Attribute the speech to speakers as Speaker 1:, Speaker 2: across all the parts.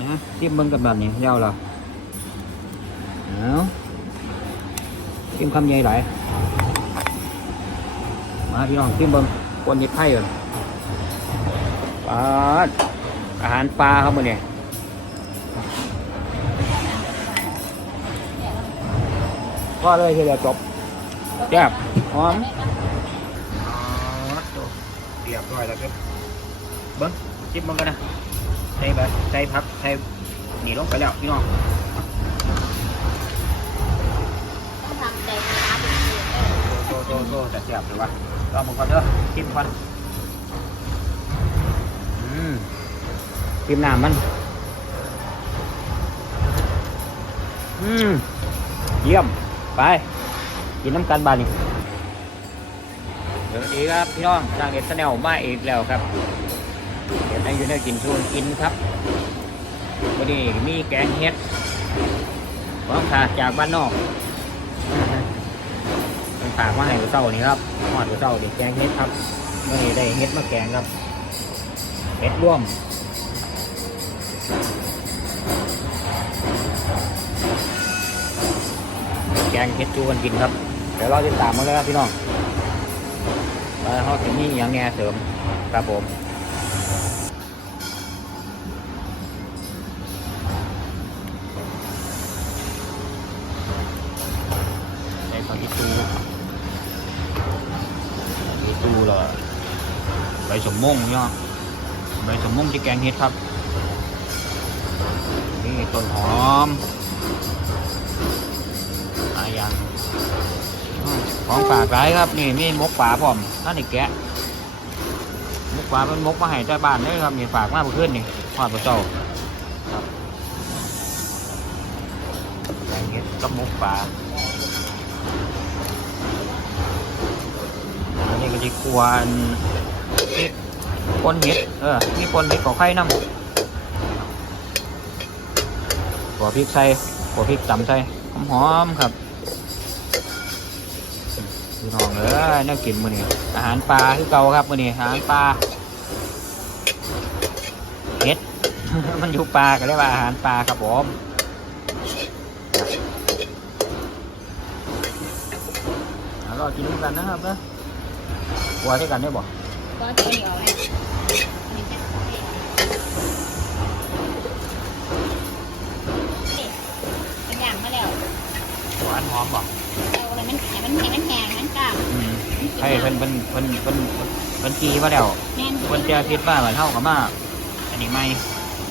Speaker 1: นะจิ้มเบิ้งกันแบบนี้ยาวเหรอเอาจิ้มคำใหญ่หลายมาพี่น้องจิ้มเบิ้งกวนยิบไผ่ก่อนปลาอาหารปลาครับมือเนี่ยก็เลยทีเดียวจบแซ่บหอมเรียบร้อยแล้วครับเบิ้งจิ้มเบิ้งกันนะ ส่แบบใส่พักใส่หนีลงไปแล้วพี่น้อง
Speaker 2: ต้องทำใจนะเป็นเองเออ
Speaker 1: โตโตโตเสียบเลยวะลองมึงก่อนเด้อชิมก่อนอืมชิมน้ำมัน อืมเยี่ยม ไป กินน้ำกันบานนี่สวัสดีครับ พี่น้องทางเอ็ดแนลมาอีกแล้วครับ เดี๋ยวนั่งอยู่ในกินชวนกินครับวันนี้มีแกงเห็ดของฝาจากบ้านนอกมันฝากมาให้กูเศร้านี่ครับหอดกูเศร้าเด็กแกงเฮ็ดครับเมื่อนี้ได้เฮ็ดมาแกงครับเฮ็ดร่วมแกงเฮ็ดจูกันกินครับ เดี๋ยวเราติดตามมาเลยครับพี่น้องแล้วเขาจะมีอย่างแหน่เสริมครับผม มมงเนาะใบสมมงที่แกงเฮ็ดครับ นี่ต้นหอมอะไรอย่างของฝากหลายครับ นี่มีมกป่าพร้อมท่านนี่แกะมกป่าเป็นมกมาให้ใต้บ้านเลยครับนี่ฝากมาเพื่อนนี่ทอดปลาเจ้าครับแกงเฮ็ดกับมกป่าอันนี้ก็จะกวนเห็ด ปนเห็ดเออมีปนเห็ดของไข่น้ำหัวพริกใส่หัวพริกตำใส่หอมๆครับพี่น้องเอ้ยน่ากินมื้อนี้อาหารปลาคือเก่าครับมื้อนี้อาหารปลาเห็ด มันอยู่ปลาก็เรียกว่าอาหารปลาครับผมเรากินด้วยกันนะครับนะกลัวด้วยกันได้บ่
Speaker 2: ก็ จะเหนียวไอ้อันนี้จะนี่เป็นอย่างมาแล้ว
Speaker 1: หวานหอมบ่
Speaker 2: เอาอะไรมันแข็งมันแข็งมันแห้งมันกล้าม
Speaker 1: อืมใช่เพิ่นเพิ่นเพิ่นเพิ่นเพิ่นกีมาแล้ว
Speaker 2: แน่น
Speaker 1: เพิ่นเจอพิษมาเหมือนเท่ากับมาอันนี้ไม่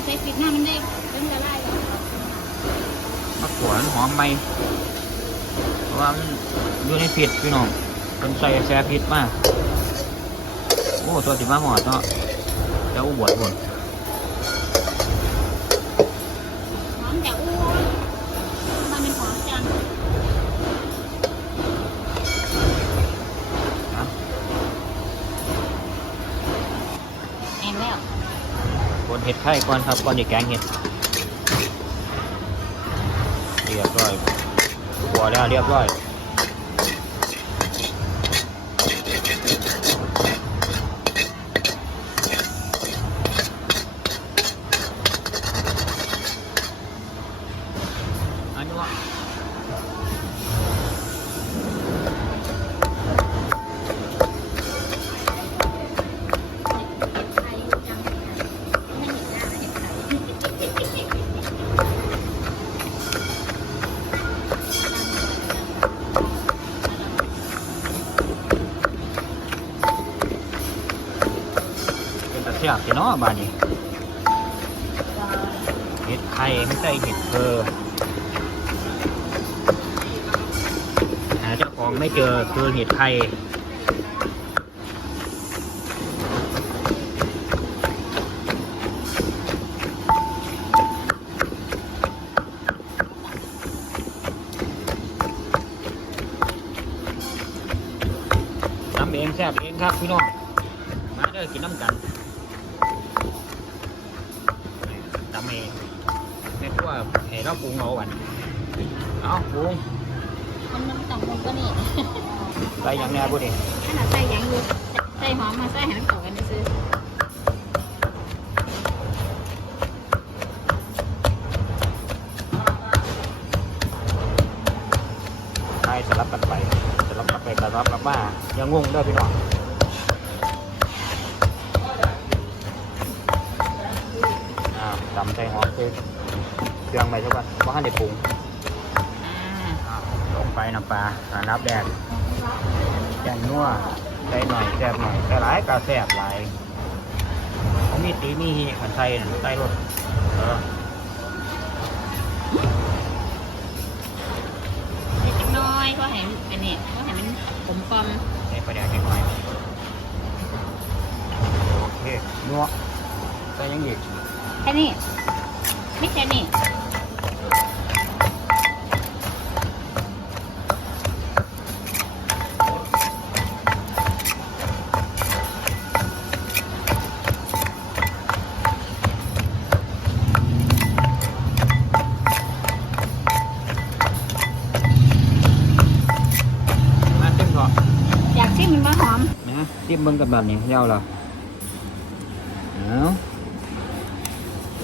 Speaker 2: ใส่ฟิตหน้ามันได้เพิ่งละลายแล้ว
Speaker 1: มาขวนหอมไม่เพราะว่ามันอยู่ในพิษพี่น้องเพิ่นใส่แซ่พิษมา โอ้ตัวสิมาหอดเนาะจะอุบวดบุญ
Speaker 2: หอมแต่อ้วนมันเป็นหอมจัง
Speaker 1: นะ
Speaker 2: แอนแล้ว
Speaker 1: คนเห็ดไข่ก่อนครับก่อนจะแกงเห็ดเรียบร้อยขัวแล้วเรียบร้อย
Speaker 2: เป็
Speaker 1: นตะเสียบสิเนาะบานนี้เห็ดไข่ไม่ใช่เห็ดเพอหาเจ้าของไม่เจอคือเห็ดไข่ทำเองแซ่บเองครับพี่น้องมาเด้อกินน้ำกัน น้องปรุงเอาวันเอาปรุง
Speaker 2: มันมันต้องปรุงก็นี่
Speaker 1: ใส่ยังไงบุดิ
Speaker 2: ขนาดใส่ยังอยู่ใส่หอมมาใส่ให้มันเกันซื้อ
Speaker 1: ใช่สลับกันไปสลับกันไปสลับกันมายังงงได้พี่น้องจำใจหอมคือ เครื่องไปใช่ป่ะว่าให้ได้ปรุงอ่าลงไปน้ำปลาอันดับแรกแกงนัวใส่หน่อยแซ่บหน่อยแต่หลายก็แซ่บหลายเขามีตีมีหีขันไส้น่ะใส่รสเออ
Speaker 2: เล็กน้อยเพราะเห็นอันนี้เพราะเห็นมันกลมกลม
Speaker 1: ใส่ปลาแดกนิดหน่อยโอเคนัวใส่ยังอีก
Speaker 2: แค่นี้ไม่แค่นี้
Speaker 1: เบิ้งกันแบบนี้ยาวเหรอเอา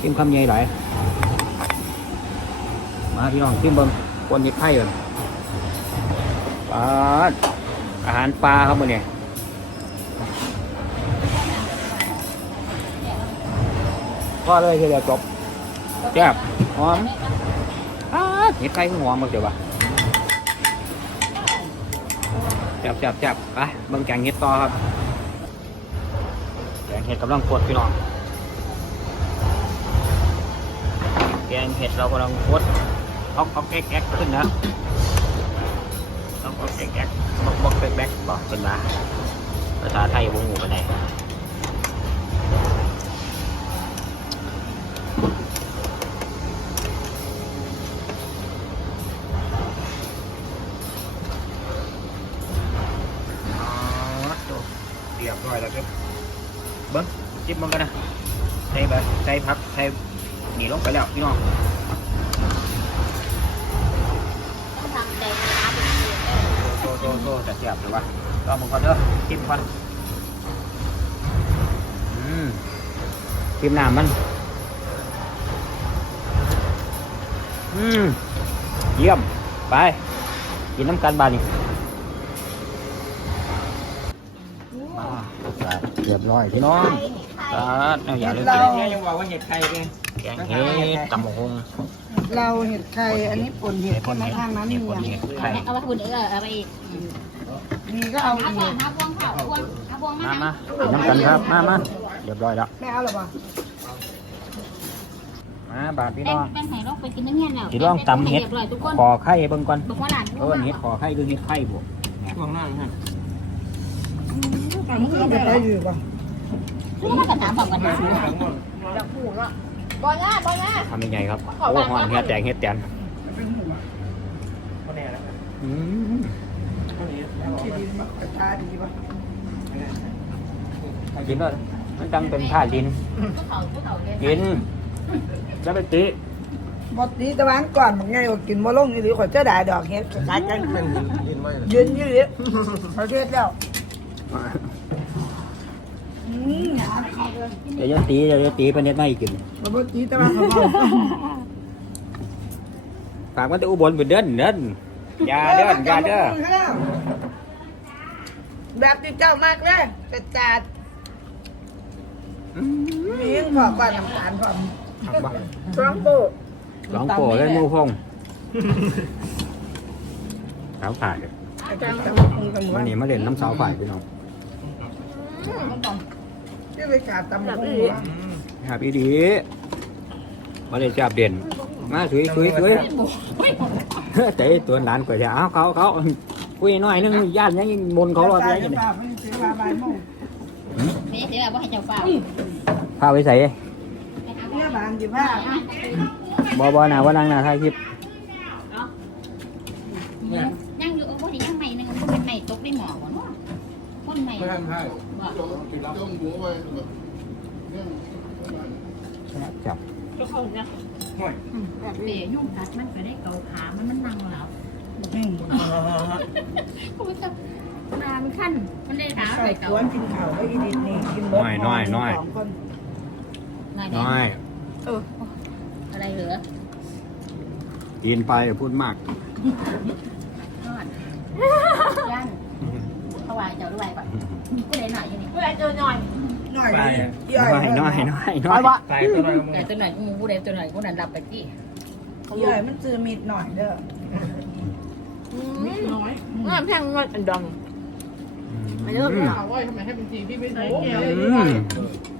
Speaker 1: จิ้มคำใหญ่หลายมาพี่น้องจิ้มเบิ้งคนยิบไพ่เลยปลาอาหารปลาครับมันเนี่ยก็เลยทีเดียวจบแซ่บหอมปลาดเห็ดไข่หอมมาเดี๋ยววะแซ่บแซ่บแซ่บไปเบิ้งแกงเห็ดต่อครับ ห็ดกำลังกดพี่น้องแกงเห็ดเรากำลังกดออกออกแอกแอกขึ้นนะออกออกแอกแอกบกบกแบกแบกบอกเป็นมาภาษาไทยวงหูไปไหนอ๋อจบเรียบร้อยแล้วครับเบิ้งจิ้มมันกันนะใส่แบบใส่พักใส่หนีลง ไปแล้วพี่น้อง
Speaker 2: ต้องทำใจน้ำเป็นเดือน
Speaker 1: โตโตโตจะเสียบหรือวะรอมึงก่อนเด้อจิ้มก่อนอืมจิ้มน้ำมัน อืมเยี่ยม ไป กินน้ำกันบาดนี่มาเรียบร้อยพี่น้องครับเอาอย่าลืมกิน
Speaker 3: เนี่ยยังบอกว่าเห็ดไข่เอง
Speaker 1: แกงเห็ดตำบักหง
Speaker 3: เราเห็ดไข่อันนี้ป่นเห็ดใช่ไหมทางนั้น
Speaker 1: นี่
Speaker 3: มี
Speaker 1: คน
Speaker 3: อะ
Speaker 1: เห็ดไข่
Speaker 2: เอาไปคุณเออเอาไปอีก
Speaker 3: มีก็เอา
Speaker 2: เอา
Speaker 3: อี
Speaker 2: ก่อน
Speaker 3: ก
Speaker 2: เอาบวงค่ะบวงเอาบวงมา
Speaker 1: มา
Speaker 2: นะ
Speaker 1: มากินน้ำกันครับ มามาเรียบร้อยแล้ว
Speaker 3: ไม่เอาหรอปะ
Speaker 1: มาบาดพี่
Speaker 2: แป้
Speaker 1: น้
Speaker 2: ง
Speaker 1: อง
Speaker 2: แป้งไห่เราไปกินน้ำเงี้ยแล้ว
Speaker 1: สิลองตำเห็ด
Speaker 2: รียบร้อยทุกคน
Speaker 1: ขอไข่เบิ่งก่อน
Speaker 2: บอกว่าหลาน
Speaker 1: เออเห็ดขอไข่คือเห็ดไข่บวก
Speaker 3: ช่วงหน้าฮะอันนี้ก็ไปได้อยู่ปะ
Speaker 2: คือมันกระถางบอกกันนะ
Speaker 1: ทำยังไงครับโอ้หอนเห็ดแดงเห็ดแดงอืม
Speaker 3: ที่ดินมันกระชาดีปะ
Speaker 1: กินว่ามันจังเป็นผ้าดินกินจะไปติ
Speaker 3: บดนี้ตะวันก่อนมันไงว่ากินมะลงนี่หรือขอเจ้าด่าดอกเห็ดขายกันเป็นยืนยืนเขาเทศแล้วอืม
Speaker 1: เดี๋ยวจะตีเดี๋ยวจะตีเป็นเน็ดไม่กิน
Speaker 3: บดนี้ตะวันเขาบอก
Speaker 1: ฝากมันจะอุบลไปเดินเดินอย่าเดินอย่าเด้อ
Speaker 3: แบบที่เจ้ามากเลยจัดจัด
Speaker 1: อืม
Speaker 3: มีเรื่องขอก่อนน้ำตาลก่อน
Speaker 1: เอาบ่
Speaker 3: ร้องโบ
Speaker 1: ลองโปรเลยหมูพงสาวฝ่าย
Speaker 3: อาจารย์สมุทรคงสมุท
Speaker 1: วัน
Speaker 3: ร
Speaker 1: นี้มาเล่นน้ำสาวฝ่ายพี่น้อง
Speaker 3: ที่ไปขาดตำบักหุ่ง
Speaker 1: ครับอีดีมาเล่นจับเด่น มาสวยสวยสวยแต่ตัวหลานกว่าจะเอาเขาเขาคุยหน่อยนึงญาติยังมนเขารอด
Speaker 3: เล
Speaker 1: เลยย
Speaker 3: ไม่ซื้อมาใบโม่
Speaker 2: ไม่ใช่ว่าให้เจ้าเฝ้า
Speaker 1: พาไปใส่
Speaker 3: เนื้อบางจีบ้า
Speaker 1: บอบอหนาว่านังหนาถ่ายคลิป
Speaker 2: ย่างอยู่ว่าที่ย่างใหม่นึงมันเป็นใหม่ตกได้หมอวะเนาะคนใหม่
Speaker 4: ไม่ทันให้
Speaker 2: บอก
Speaker 4: ต้ม หัวไว้แบบ
Speaker 1: จับ
Speaker 2: ก็เขาจะแบบเปย์ยุ่งกัดมันไปได้เกาขามันมันนั่งแล้วกูจะนามันขั้นมันได้ขา
Speaker 3: ไข่
Speaker 2: ไป
Speaker 3: ก
Speaker 2: เกา
Speaker 3: วนกินข้าวก็อีดินี่กิน
Speaker 1: น้อยน้อยน้อย
Speaker 3: สองคน
Speaker 1: น้อย
Speaker 2: เอออะไรเหรอ
Speaker 1: กินไปพูดมาก
Speaker 2: ทอดเจ้าด้วย
Speaker 4: เมื่อไรเจอหน่อย
Speaker 3: หน่อย
Speaker 5: ไป
Speaker 3: ย่
Speaker 1: น้อยน้อยน้อยน้
Speaker 4: ไป
Speaker 1: อย
Speaker 4: วะ
Speaker 5: ไปตัวหน่อยมึง
Speaker 2: แต่ตัวหน่อยผู้ใดตัวหน่อยผู้นั้นรับไปที่
Speaker 3: ย่อยมันซื้อมีดหน่อยเด้อ
Speaker 4: นิดน้อยงานแพงเงินอันดองไม่เลิกเลยเอาไว้ทำไมให้เป็นทีพี่ไม่รู้
Speaker 1: อืม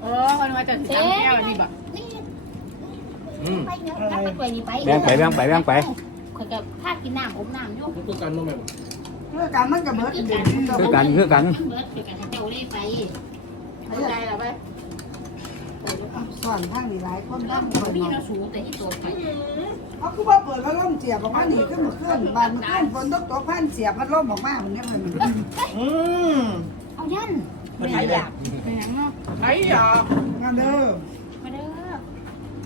Speaker 4: เออคนมาจะทำแก้วนี่แบบ
Speaker 2: นี่ไปเนี่ยนักไปตัวนี้ไป
Speaker 1: แบ่งไปแบ่งไปแบ่งไป
Speaker 2: คนก็พากินน้ำอมน้ำอยู่
Speaker 5: ตัวกันรู้ไหม
Speaker 3: เมื่อกันมันก็เบิดเดือน
Speaker 1: คือกันคือกัน
Speaker 2: เบิร์ดคือกันเจ้าเล่ไป
Speaker 4: เข้าใจแล้วไป
Speaker 3: สอนทางนี้หลายคนทำคน
Speaker 2: พี่
Speaker 3: เนาะ
Speaker 2: เราสูงแต่ที่ตัวไป
Speaker 3: เขาคือว่าเปิดพัดลมเสียบออกมานี่ขึ้นมาขึ้นบ้านมันขึ้นฝนตกตกพันเสียบพัดลมออกมามันเนี่ยมัน
Speaker 5: อืม
Speaker 2: เอายัน
Speaker 5: มันไหนเลย
Speaker 4: เป็นยังไงไอ้ยางา
Speaker 3: นเด้อ
Speaker 2: มาเด้อ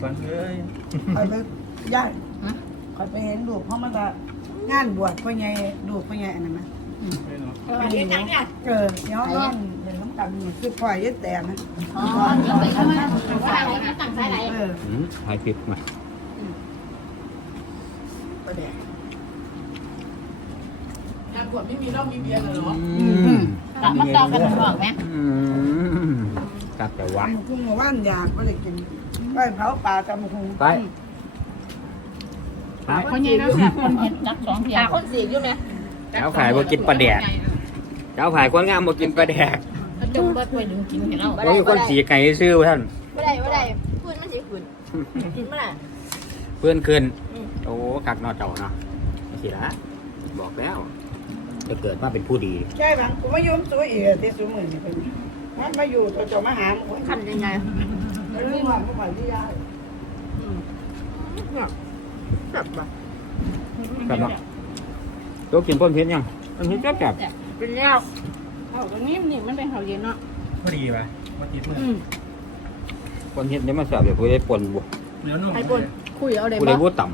Speaker 5: ฟันเอ้ย
Speaker 3: คอยไปย่ายคอยไปเห็นลูกเพราะมันก็ งานบวชพ่อใหญ่ลูกพ่อใหญ่อันนั้นนะ
Speaker 4: เออเป็นยังไง
Speaker 3: เกิดย้อนนอนเห็นน้ำกันนี่คือปล่อยยึดแต่นะ
Speaker 2: อ๋อเดี๋ยวไปทำตั้งสายไหนตั้งสายไหน
Speaker 3: เออ
Speaker 1: อืมถ่ายคลิปมา
Speaker 3: ไปแดก
Speaker 4: งานบวชไม่มีเหล้ามีเบียร์เลยเหรอ
Speaker 1: อืม
Speaker 2: กลับมาต่อกันหรอกแม่
Speaker 1: อืมกลับแต่ว่า
Speaker 3: มันคุ้งว่านอยากก็เลยกินไปเผาปลาจำคุ้ง
Speaker 1: ไปไป
Speaker 4: คนใหญ่นะแซ่บคน
Speaker 2: เห็นรักสองเพีย
Speaker 4: ตางคนสีอยู่ไหม
Speaker 1: เจ้าขายบ่กินปลาแดกเจ้าขายคนงามบ่กินปลาแดก
Speaker 2: ก็ดึงเบิร์ดไปดึงกินเห็นเรา
Speaker 1: บ่มีคนสีไก่ซื้อท่าน
Speaker 4: ไม่ได้ไม่ได้พื้นมันสีขุ่นกินเมื่อไหร่
Speaker 1: เพื่อนขึ้นโอ้กักนอเจ้าเนาะสิละบอกแล้วจะเกิดมาเป็นผู้ดี
Speaker 3: ใช่ไหมผมมายุ่มตัวเอ๋ที่สูมือนี่เป็นมันมาอยู่ตัวเจ้ามาหาหมด
Speaker 4: ขันยังไง
Speaker 3: เรื่องว่าไม่ไหวที่ยาย
Speaker 4: แบบแบบ
Speaker 1: ครับเนาะตัวกินต้นเพชรยังต้นเพชรแซ่บ
Speaker 4: เป็นแล้วเขาตรงนี้นี่มันเป็นเขาเย็นเนาะ
Speaker 5: พอดีป่ะมาติดมือ
Speaker 4: อืม
Speaker 1: ๆต้นเพชรเนี่ยมันแซ่บเดี๋ยวผู้ได้ปนบ่
Speaker 5: เดี๋ยวนุ่ม
Speaker 4: ใครปนคุยเอาได้
Speaker 1: ผู้
Speaker 4: บ่
Speaker 1: ได้บ่ต่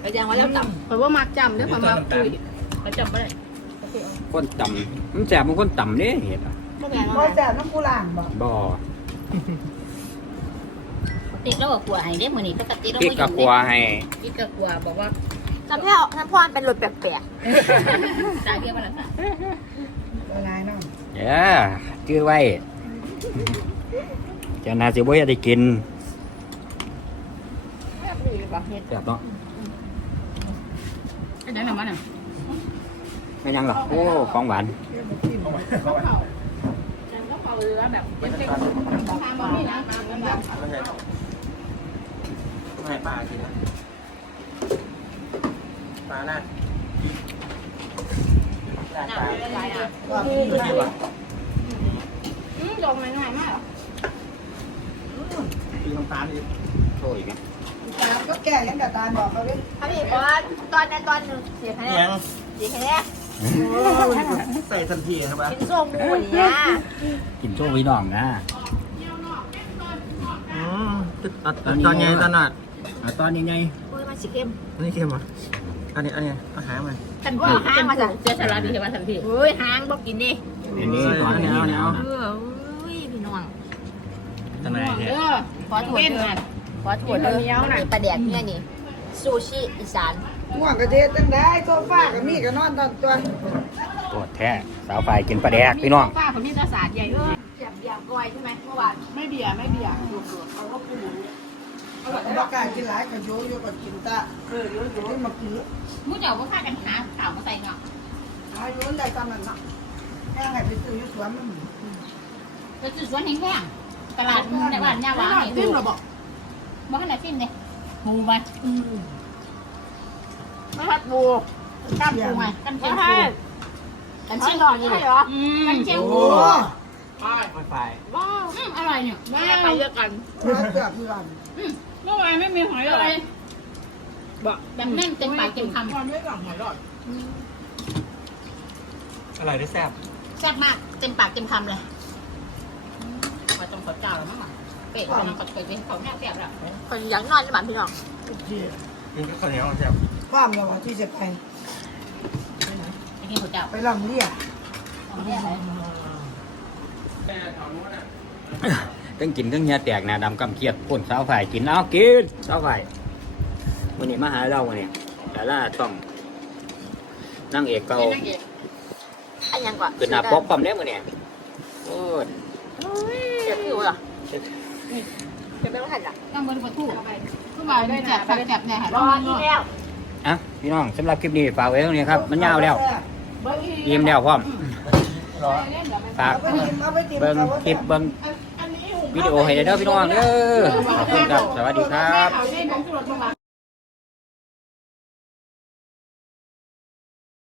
Speaker 4: ไปยังว่าแล้วต่ำเพราะว่ามักจำด้วยความมาคุยไปจำไม่ได้ำ
Speaker 1: คนต่ำมันแซ่บมันคนต่ำเด้เห็ดอะ
Speaker 4: ไม่แพง
Speaker 3: พอ
Speaker 4: ว่า
Speaker 3: แซ่บน้ำกูล่างบ่
Speaker 1: บ่
Speaker 2: ติดแล้วก็กลัวไอ้เด็กมือนี่ปกติเรา
Speaker 1: พริก
Speaker 2: ไม่
Speaker 1: กับกัวให้
Speaker 2: ติดก็กลัวบอกว่า
Speaker 4: จำแค่น้ำพรเป็นรถแปลก
Speaker 2: ตาเดียวกันแล้ว
Speaker 3: ละลายน้ำ
Speaker 1: เด้อชื่อไว้เจ้านาสิบ่อยากได้กิน
Speaker 4: ๆแบบนี้แบบเฮ็ด
Speaker 1: แซ่บเนาะ
Speaker 2: ไอ้เด็กนั่นมันอะ
Speaker 1: ไม่ยังหรอกโอ้ของหวาน
Speaker 5: เข้าไปเข้าไป
Speaker 4: แล้วก็เอาเรือแบบเป็นเป็นทางบะหมี่นะมากันแบบ
Speaker 5: ไม่ ใช่ไม่ให้ปลากินนะปลาหน้าปลา
Speaker 4: หนาไม่ได้อะ
Speaker 3: ว่า
Speaker 5: คือดีป่ะ
Speaker 4: อืมลงง่ายมาก
Speaker 5: คือน้ำตาลอีก
Speaker 1: โชยอีกนะ
Speaker 3: ตามก็แก่ยังกับตาบอกเขาเลย
Speaker 4: ครับพี่บอกว่าตอนนั้นตอนหนึ่งเสียคะแน
Speaker 5: ยั
Speaker 4: น
Speaker 5: ง
Speaker 4: เสียคะแนน
Speaker 5: ใส่ทันทีครับป่ะ
Speaker 4: กินส้มมูอย่างเงี้ย
Speaker 1: กินโชว์ไว้น้องนะ
Speaker 5: อืมตอนตอนไงตอนน่ะ
Speaker 1: เอาตอนยังไง
Speaker 4: อุ้ยมันสีเข้ม
Speaker 5: นี่เค็มอะอันนี้อันนี้อาหารมัน
Speaker 4: ฉันว่าหางมาสั่ง
Speaker 2: เจ้าสาราดีใช่ไหมสันพี่
Speaker 4: เฮ้ยหางบอกกินดิ
Speaker 1: อันนี้ตอนนี้นะ
Speaker 4: เอออุ้ยพี่น้อง
Speaker 5: ทำไมเนี่ย
Speaker 4: เออขอถั่วเธอขอถั่วเธอมีปลาแดกเนี่ยนี่ซูชิอีสาน
Speaker 3: ง่วงกระเทศตั้งได้โซฟาก็มีก็นอนตอนตัว
Speaker 1: โคตรแท้สาวฝ่ายกินปลาแดกพี่น้อง
Speaker 4: ป้าคนนี้ตาสาดใหญ่เออเบียร์เบียร์กอยใช่ไหมเมื่อวานไม่เบียร์ไม่เบียร์เขา ก็พูด
Speaker 3: บอกกล้ากินหลายก็โยโย่ก็กินตะเออโยโย่มากิน
Speaker 2: มูเจ้าก็พากันหาข่าวมาใส่เนาะ
Speaker 3: อายุได้ตอนนั้นเนาะแค่ให้ไปซื้ออยู่สวนมัน
Speaker 2: จะซื้อสวนแห้งๆตลาดในบ้านย่าหวานนี่
Speaker 4: ติ้มเราบอก
Speaker 2: บอกขนาดสิ้นเลยหูไป
Speaker 4: ไม่พัดบู
Speaker 2: กล้ามปูไงกันเชียงปูกันเชียง
Speaker 4: หล่อนี่เหรอ
Speaker 2: อืมกันเชียง
Speaker 3: โอ้
Speaker 2: ปู
Speaker 5: ไม่ไฟ
Speaker 4: ว้าว
Speaker 2: อืมอร่อยเนี่ย
Speaker 4: แม่ไปเยอะกัน
Speaker 3: มาเกือบเพื่อน
Speaker 4: เมื่อวานไม่มีหอย
Speaker 2: อ
Speaker 4: หลอ
Speaker 2: ร่อย
Speaker 4: ดบอก
Speaker 2: แบบแน่นเต็มปากเต็มค
Speaker 4: ความไม่สั่งหอยหลอด
Speaker 5: อร่อยได้แซ่บำ
Speaker 2: แซ่บมากเต็มปากเต็มคำเลยมาตรงขอเจ้าแล้วมั้งเป็ดกำลังขอเกิดเป็นของแม่แซ่บแล้ว
Speaker 4: คนยังนอนจะบ้านพี่น้อง
Speaker 5: กินก็ข้าวเหนียวแซ่บ
Speaker 3: ความเราที่จะไป
Speaker 2: ไปกินข้าวเจ้า
Speaker 3: ไปลำเลีย
Speaker 2: เนี่ยอะไร
Speaker 1: ตั้งกินตั้งเฮียแตกหนาดำกำเครียดพ่นสาวฝ่ายกินเอากินสาวฝ่ายวันนี้มาหาเราวันนี้แต่ละต้องนั่งเอกเก่า
Speaker 4: อันยังกว่า
Speaker 1: ขึ้นหน้าปกความเด้มื้อเนี่ยโอ้ย
Speaker 4: เจ็บอยู่เหรอเจ็บไม่ทันอะ
Speaker 2: ต้องบริบทถูกขึ้นมาได้แจกแจกเนี่ยหาย
Speaker 4: ร
Speaker 2: ร้
Speaker 4: อ
Speaker 2: อน
Speaker 4: อี
Speaker 2: ด้วย
Speaker 4: แล้ว
Speaker 1: อะพี่น้องสำหรับคลิปนี้ฝากไว้เท่านี้ครับ มันยาวแล้วยิ้มแล้วพร้อมฝาก
Speaker 3: เอาไปกินเอาไปกิน
Speaker 1: เบิ่งคลิปเบิ่ง วิดีโอให้ได้เด้อพี่น้องเด้อขอบคุณครับสวัสดีครับ